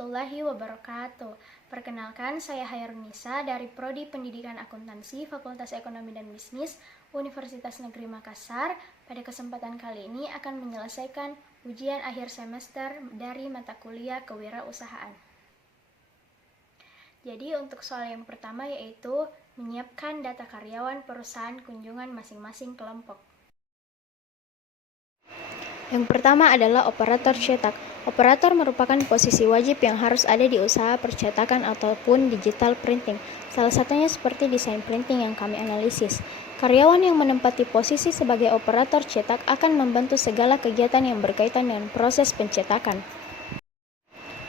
warahmatullahi wabarakatuh. Perkenalkan, saya Hairunisa dari Prodi Pendidikan Akuntansi Fakultas Ekonomi dan Bisnis Universitas Negeri Makassar. Pada kesempatan kali ini akan menyelesaikan ujian akhir semester dari mata kuliah kewirausahaan. Jadi untuk soal yang pertama yaitu menyiapkan data karyawan perusahaan kunjungan masing-masing kelompok. Yang pertama adalah operator cetak. Operator merupakan posisi wajib yang harus ada di usaha percetakan ataupun digital printing. Salah satunya seperti desain printing yang kami analisis. Karyawan yang menempati posisi sebagai operator cetak akan membantu segala kegiatan yang berkaitan dengan proses pencetakan.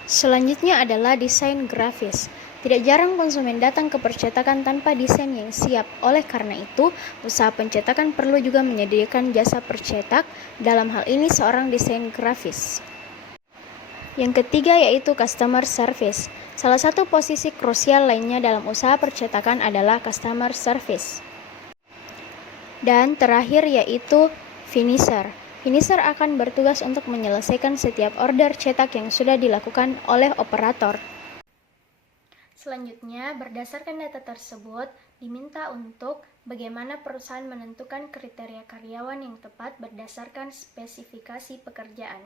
Selanjutnya adalah desain grafis. Tidak jarang konsumen datang ke percetakan tanpa desain yang siap. Oleh karena itu, usaha pencetakan perlu juga menyediakan jasa percetak, dalam hal ini seorang desain grafis. Yang ketiga yaitu customer service. Salah satu posisi krusial lainnya dalam usaha percetakan adalah customer service. Dan terakhir yaitu finisher. Finisher akan bertugas untuk menyelesaikan setiap order cetak yang sudah dilakukan oleh operator. Selanjutnya, berdasarkan data tersebut, diminta untuk bagaimana perusahaan menentukan kriteria karyawan yang tepat berdasarkan spesifikasi pekerjaan.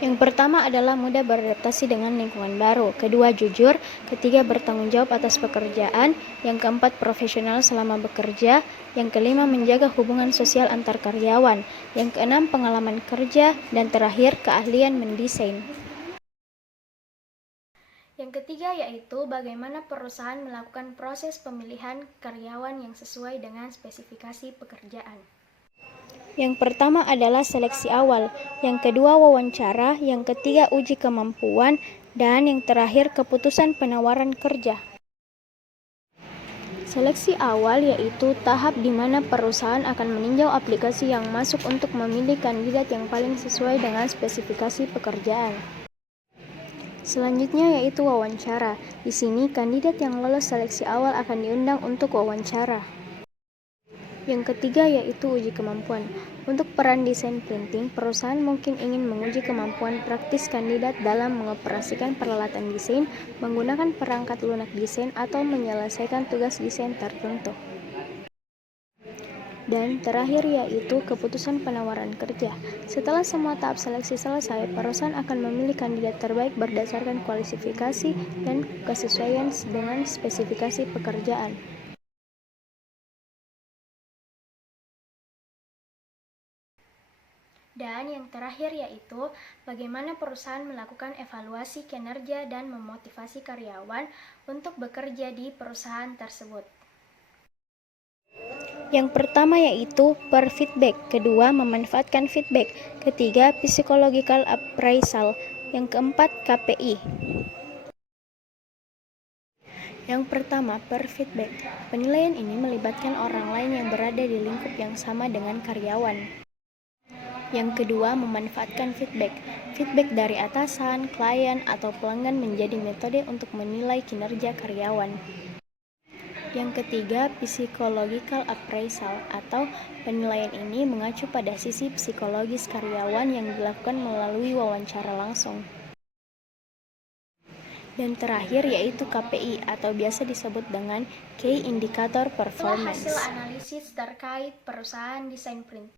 Yang pertama adalah mudah beradaptasi dengan lingkungan baru, kedua jujur, ketiga bertanggung jawab atas pekerjaan, yang keempat profesional selama bekerja, yang kelima menjaga hubungan sosial antar karyawan, yang keenam pengalaman kerja, dan terakhir keahlian mendesain. Yang ketiga yaitu bagaimana perusahaan melakukan proses pemilihan karyawan yang sesuai dengan spesifikasi pekerjaan. Yang pertama adalah seleksi awal, yang kedua wawancara, yang ketiga uji kemampuan, dan yang terakhir keputusan penawaran kerja. Seleksi awal yaitu tahap di mana perusahaan akan meninjau aplikasi yang masuk untuk memilih kandidat yang paling sesuai dengan spesifikasi pekerjaan. Selanjutnya yaitu wawancara. Di sini kandidat yang lolos seleksi awal akan diundang untuk wawancara. Yang ketiga yaitu uji kemampuan. Untuk peran desain printing, perusahaan mungkin ingin menguji kemampuan praktis kandidat dalam mengoperasikan peralatan desain, menggunakan perangkat lunak desain, atau menyelesaikan tugas desain tertentu. Dan terakhir yaitu keputusan penawaran kerja. Setelah semua tahap seleksi selesai, perusahaan akan memilih kandidat terbaik berdasarkan kualifikasi dan kesesuaian dengan spesifikasi pekerjaan. Dan yang terakhir yaitu bagaimana perusahaan melakukan evaluasi kinerja dan memotivasi karyawan untuk bekerja di perusahaan tersebut. Yang pertama yaitu per feedback, kedua memanfaatkan feedback, ketiga psychological appraisal, yang keempat KPI. Yang pertama per feedback, penilaian ini melibatkan orang lain yang berada di lingkup yang sama dengan karyawan. Yang kedua memanfaatkan feedback, feedback dari atasan, klien, atau pelanggan menjadi metode untuk menilai kinerja karyawan. Yang ketiga, psychological appraisal atau penilaian ini mengacu pada sisi psikologis karyawan yang dilakukan melalui wawancara langsung. Dan terakhir yaitu KPI atau biasa disebut dengan Key Indicator Performance. Itulah hasil analisis terkait perusahaan desain print.